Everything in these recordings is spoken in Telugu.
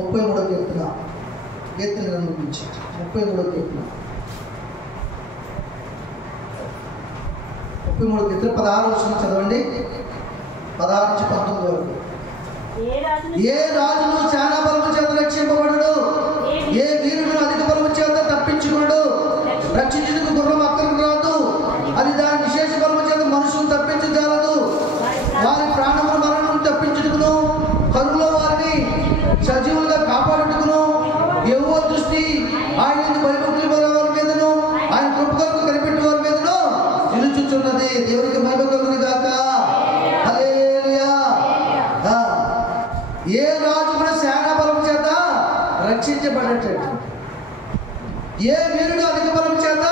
33వ కీర్తన, కీర్తన గ్రంథం నుంచి 33వ కీర్తన, 33వ కీర్తన 16వ వచనం చదవండి. 16 నుంచి 19 వరకు. ఏ రాజును చాలా బలము చేత రక్షింపబడును, ఏ వీరుడు అధిక బలము చేత తప్పించుకోడు. రక్షించుటకు గుర్రం అక్కడికి రాదు, అది దాని విశేష బలము చేత మనుషులు తప్పించజాలదు. వారి ప్రాణముల మరణం తప్పించుటకును, కరువులో వారిని సజీవులుగా కాపాడుటకును యెహోవా దృష్టి ఆయన భయభక్తుల వారి మీదను, ఆయన కృప కొరకు కనిపెట్టే వారి మీదను నిలుచుచున్నది. దేవునికి మహిమ కలుగును గాక. హల్లెలూయా. ఏ రాజు కూడా సేనా బలం చేత రక్షించబడేటట్టు, ఏ వీరుడు అధిక బలం చేత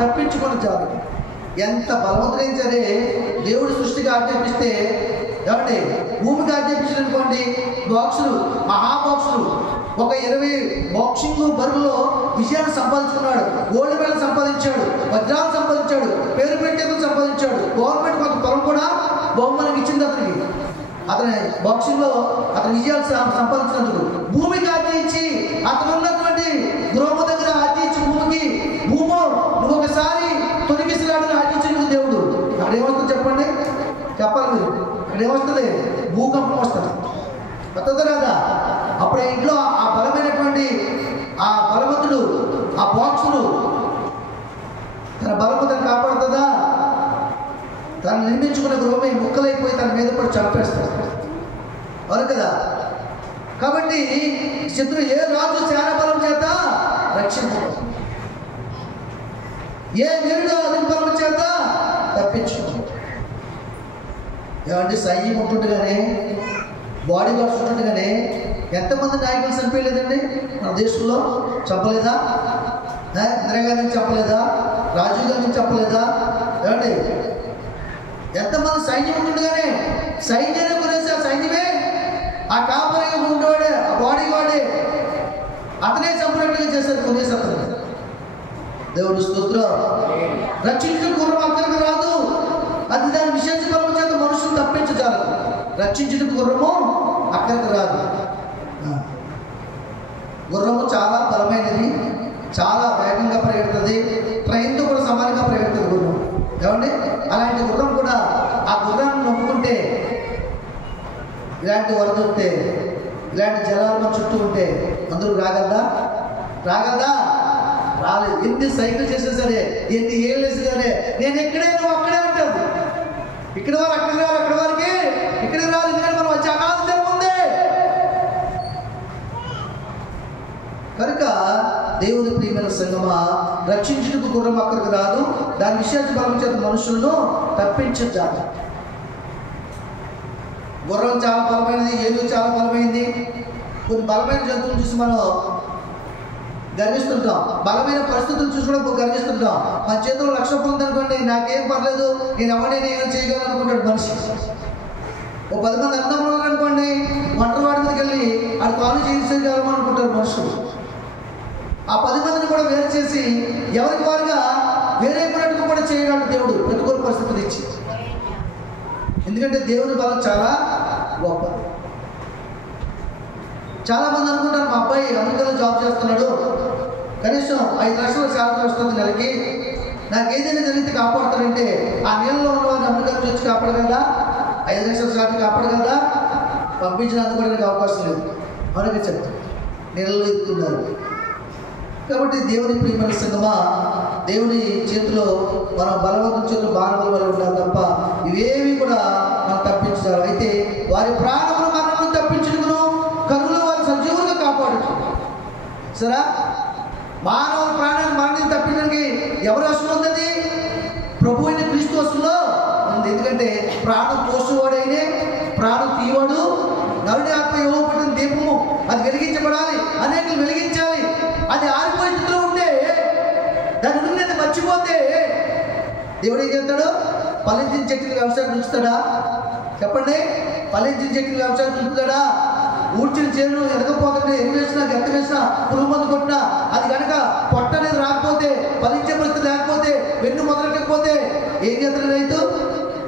తప్పించుకొని చాలు. ఎంత బలవంతుడైన సరే దేవుడు సృష్టికి ఆజ్ఞాపిస్తే, ఏమండి భూమికి ఆజ్ఞాపించారనుకోండి, బాక్సులు మహాబాక్సులు ఒక 20 బాక్సింగ్ బరువులో విజయాన్ని సంపాదించుకున్నాడు, గోల్డ్ మెడల్ సంపాదించాడు, వజ్రాలు సంపాదించాడు, పేరు పెట్టేందుకు సంపాదించాడు. గవర్నమెంట్ కొంత పొలం కూడా బహుమానం ఇచ్చింది అతనికి. అతని బాక్సింగ్లో అతని విజయాలు సంపాదించినందుకు భూమికి ఆజ్ఞయించి, అతను ఉన్నటువంటి గృహము దగ్గర ఆజ్ఞయించి భూమికి, భూమో నువ్వు ఒకసారి తొలగిసినాడని ఆజ్ఞించిన దేవుడు. అక్కడ ఏమొస్తుంది చెప్పండి, చెప్పాలి మీరు. అక్కడ ఏమొస్తుంది? భూకంపం వస్తుంది. వస్తుందా రాదా? అప్పుడు ఇంట్లో ఆ బలమైనటువంటి ఆ బలవంతుడు, ఆ బాక్సుడు తన బలము తను కాపాడుతుందా? తను నిర్మించుకున్న గృహమే ముక్కలైపోయి తన మీద పడి చంపేస్తాడు. అవును కదా? కాబట్టి శత్రువు ఏ రాజు సేనా బలం చేత రక్షించబడు, ఏ వీరుడు అధిక బలం చేత తప్పించుకోడు. ఏమంటే సైన్యం ఉంటుండగానే, బాడీ గార్డ్స్ ఉంటుండగానే ఎంతమంది నాయకులు చంపేయలేదండి మన దేశంలో? చంపలేదా? ఇందిరాగాంధీని చంపలేదా? రాజీవ్ గాంధీని చంపలేదా? ఏమండి ఎంతమంది సైన్యం ఉంటుండగానే సైన్యాన్ని గురించి, ఆ సైన్యమే ఆ కాపరిగా ఉండేవాడే, ఆ బాడీ వాడే, అతనే చంపినట్టుగా చేశారు కొనేసి అతను. దేవుడు స్తోత్రం. రక్షించుటకు గుర్రం అక్కడికి రాదు, అది దాని విశేష బలము చేత మనుషులు తప్పించజాలదు. రక్షించుటకు గుర్రము అక్కడికి రాదు. గుర్రము చాలా బలమైనది, చాలా వేగంగా పరిగెడుతుంది, ట్రైన్తో కూడా సమానంగా పరిగెడుతుంది గుర్రం. ఏమండి అలాంటి గుర్రం కూడా, ఆ గుర్రాన్ని నొప్పుకుంటే, ఇలాంటి వరద ఉంటే, ఇలాంటి జలాలు మన చుట్టూ ఉంటే అందరూ రాగలదా? రాగలదా? రాలేదు. ఎన్ని సైకిల్ చేసినా సరే, ఎన్ని ఏళ్ళు వేసినా సరే, నేను ఎక్కడే నువ్వు అక్కడే అంటారు. ఇక్కడ వారు అక్కడికి రారు, అక్కడ వారికి ఇక్కడికి రారు. ఎందుకంటే మనం వచ్చి అనాథం ఉంది కనుక. దేవుని ప్రియమైన సంగమా, రక్షించుటకు గుర్రం అక్కడికి రాదు, దాని విశేష బలం చేత మనుషులను తప్పించాలి. గుర్రం చాలా బలమైనది, ఏనుగు చాలా బలమైంది. కొన్ని బలమైన జంతువులు చూసి మనం గర్విస్తుంటాం, బలమైన పరిస్థితులు చూసి కూడా గర్విస్తుంటాం. మన చేతిలో 1,00,000 రూపాయలు ఉందనుకోండి, నాకేం పర్లేదు, నేను ఎవరైనా ఏమైనా చేయగలను అనుకుంటాడు మనిషి. ఓ 10 మంది అన్నదమ్ములు అనుకోండి, ఒంటరి వాడి మీదకి వెళ్ళి ఆడు కాలు చేయించగలము అనుకుంటారు మనుషులు. ఆ 10 మందిని కూడా వేరు చేసి ఎవరికి వారుగా వేరైపోయినట్టుగా కూడా చేయగలడు దేవుడు ప్రతికూల పరిస్థితులు ఇచ్చి. ఎందుకంటే దేవుని బలం చాలా గొప్పది. చాలా మంది అనుకుంటారు, మా అబ్బాయి అమెరికాలో జాబ్ చేస్తున్నాడు, కనీసం 5 లక్షల శాలరీ వస్తుంది నెలకి, నాకు ఏదైనా జరిగితే కాపాడుతాడంటే, ఆ నెలలో ఉన్న వారిని అమెరికా నుంచి వచ్చి కాపాడగలదా? 5 లక్షల శాలరీ కాపాడగలదా? పంపించిన అందుకోవడానికి అవకాశం లేదు. మనకి చెప్తాను, నెలలో ఎత్తున్నారు. కాబట్టి దేవుని ప్రియమైన సంగమా, దేవుని చేతిలో మనం బలవంతుల చేతిలో బాణముల వల్ల ఉండాలి తప్ప ఇవేవి కూడా మనం తప్పించాలి. అయితే వారి ప్రాణములు మనము తప్పించుకును, కరువులో వారి సజీవులుగా కాపాడుతుంది. సరే, మానవుల ప్రాణాన్ని మరణించి తప్పించడానికి ఎవరు వశం ఉంది? ప్రభు అయిన క్రీస్తు వశంలో ఉంది. ఎందుకంటే ప్రాణం పోసేవాడైనే ప్రాణం తీయవాడు. నరుని ఆత్మ యెహోవా పెట్టిన దీపము, అది వెలిగించబడాలి, అనేకులు వెలిగించాలి. అది ఆరిపోయే స్థితిలో ఉంటే, దాని నుండి మర్చిపోతే దేవుడు ఏం చేస్తాడు? ఫలించిన చెట్టుని వ్యవసాయం ఉంచుతాడా? చెప్పండి, ఫలించిన చెట్టుని వ్యవసాయం ఉంచుతాడా? ఊడ్చిన చేను ఎనకపోతుంటే ఎన్ని వేసినా, గంట వేసినా, పురుగు మందు కొట్టినా, అది కనుక పొట్ట అనేది రాకపోతే, ఫలించే పరిస్థితి లేకపోతే, వెన్ను మొదలెట్టకపోతే ఏం చేస్తాడు రైతు?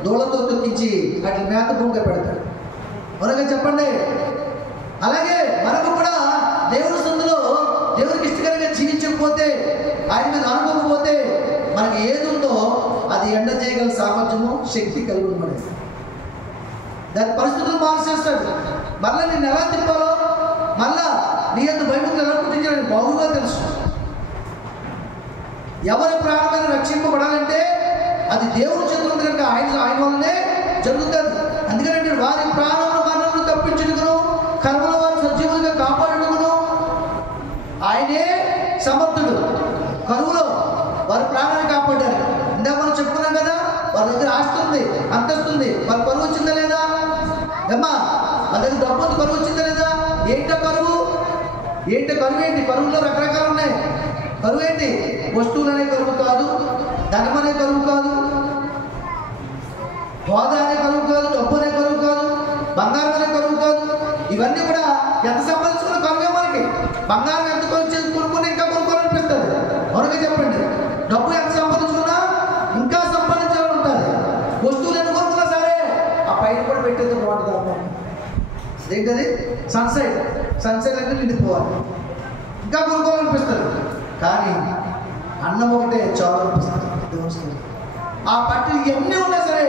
దూడతో తొక్కించి అట్లా మేత భూమిగా పెడతాడు. మనగా చెప్పండి. అలాగే మనకు కూడా దేవుని సందులో దేవునికి ఇష్టకరంగా జీవించకపోతే, ఆయన మీద అనుకోకపోతే మనకి ఏది ఉందో అది ఎండ చేయగల సామర్థ్యము, శక్తి కలిగి ఉన్నది. దాని పరిస్థితులు మార్చేస్తాడు. మళ్ళీ నేను ఎలా తిప్పాలో, మళ్ళా నీ అందు భయభక్తులు ఎలా పుట్టించాలని బాగుగా తెలుసు. ఎవరి ప్రాణమైన రక్షింపబడాలంటే అది దేవుని చేతులు ఉంది కనుక ఆయన వల్లనే జరుగుతుంది. అందుకనంటే వారి ప్రాణములు మరణములు తప్పించుటకును, కర్మల వారి సజీవులుగా కాపాడుటకును ఆయనే సమర్థుడు. కరువులో వారి ప్రాణాన్ని కాపాడారు. ఇందాక మనం చెప్పుకున్నాం కదా, వారి దగ్గర ఆస్తి ఉంది, అంతస్తుంది, వారి కరువు వచ్చిందా లేదా? అమ్మా మన దగ్గర డబ్బు కరువు వచ్చిందా లేదా? ఏంటో కరువు? కరువు ఏంటి? కరువులో రకరకాలు ఉన్నాయి. కరువు ఏంటి? వస్తువులు అనే కరువు కాదు, ధనం అనే కరువు కాదు, హోదా అనే కరువు కాదు, డబ్బు అనే కరువు కాదు, బంగారం అనే కరువు కాదు. ఇవన్నీ కూడా ఎంత సంపాదించుకున్న కరువే మనకి. బంగారం ఎంత కొనుక్కుని ఇంకా కొనుక్కోవాలనిపిస్తుంది. మరొక చెప్పండి, డబ్బు ఎంత సంపాదించుకున్నా ఇంకా సంపాదించాలని ఉంటుంది. వస్తువులు ఎంత కొనుక్కున్నా సరే ఆ పైన కూడా పెట్టేది బాగుంటుంది. ఏంటది? సన్సైడ్ అంటే నిండిపోవాలి, ఇంకా కొనుక్కోవాలనిపిస్తుంది. కానీ అన్నం ఒకటే చాలా అనిపిస్తుంది. ఆ పట్టు ఇవన్నీ ఉన్నా సరే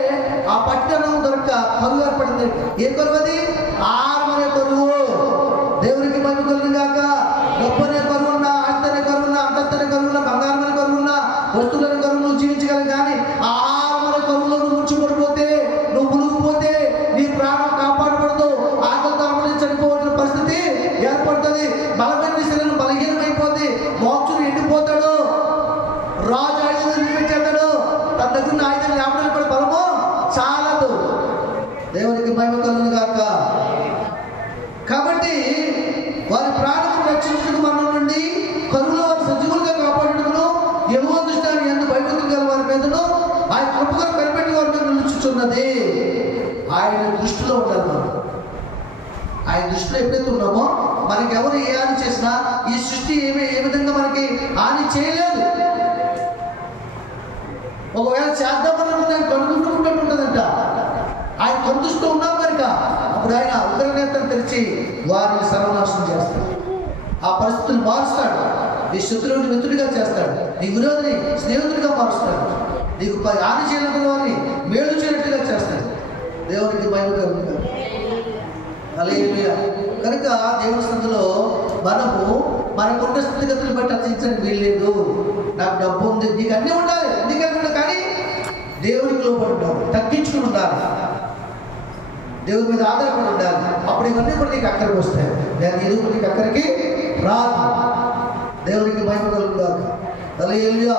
ఆ పట్టు అన్నం దొరక కరువు ఏర్పడింది. ఏ కరువు అది? ఆరమనే కరువు. దేవునికి మహిమ కలుగును గాక. డబ్బు అనే కరువు ఉన్నా, ఆస్తి అనే కరువు ఉన్నా, అంతస్తు అనే కరువు ఉన్నా, బంగారం అనే కరువు ఉన్నా, వస్తువులనే కరువు నువ్వు జీవించగలవు. కానీ ఆహారమనే కరువులో నువ్వు ముంచుపడిపోతే, నువ్వు మునిగిపోతే నీ ప్రాణం కాపాడబడదు. ఆకలితో అమలు చనిపోవాల్సిన పరిస్థితి ఏర్పడుతుంది. బలమైన శరీరం బలహీనమైపోతుంది. మోక్షుడు ఎండిపోతాడు. రాజు ఆయుధం నిర్మించేస్తాడు. తన దగ్గర ఆయుధం లేపడానికి కూడా బలము చాలదు. దేవునికి మహిమ కలుగును గాక. కాబట్టి వారి ప్రాణాలను రక్షించుటకు మనం నుండి, కరువులో వారి సజీవులుగా కాపాడుటకును, యెహోవా దృష్టి యందు భయభక్తులు గల వారి మీదను, ఆయన కృపగా కనిపెట్టి వారి మీద నిలుచుచున్నది. ఆయన దృష్టిలో ఉండాలి మనం. ఆయన దృష్టిలో ఎప్పుడైతే ఉన్నామో మనకి ఎవరు ఏ హాని చేసినా ఈ సృష్టి ఏ విధంగా మనకి హాని చేయలేదు. ఒకవేళ చేద్దామన్నప్పుడు ఆయన కనుకుంటుంటుందంట. ఆయన కనుదృష్టిలో ఉన్నాం కనుక అప్పుడు ఆయన ఉగ్రనేత్రం తెరిచి వారిని సర్వనాశనం చేస్తాడు. ఆ పరిస్థితులు మారుస్తాడు. నీ శత్రువుని మిత్రుడిగా చేస్తాడు. నీ విరోధిని స్నేహితుడిగా మారుస్తాడు. నీకు హాని చేయనట్టు వారిని మేలు చేయనట్టుగా చేస్తాడు. దేవునికి మహిమ కలుగును. హల్లెలూయా. కనుక దేవుని సన్నిధిలో మనము మనకున్న స్థితిగతులు బట్టి అర్చించడానికి వీల్లేదు. నాకు డబ్బు ఉంది, నీకు అన్నీ ఉండాలి, ఎందుకంటే కానీ దేవునికి లోపడి ఉండాలి, తగ్గించుకుని ఉండాలి, దేవుని మీద ఆధారపడి ఉండాలి. అప్పుడు ఇవన్నీ కూడా నీకు అక్కడికి వస్తాయి. నేను ఇది నీకు అక్కడికి రాదు. దేవునికి మహిమ కలుగును గాక. హల్లెలూయా.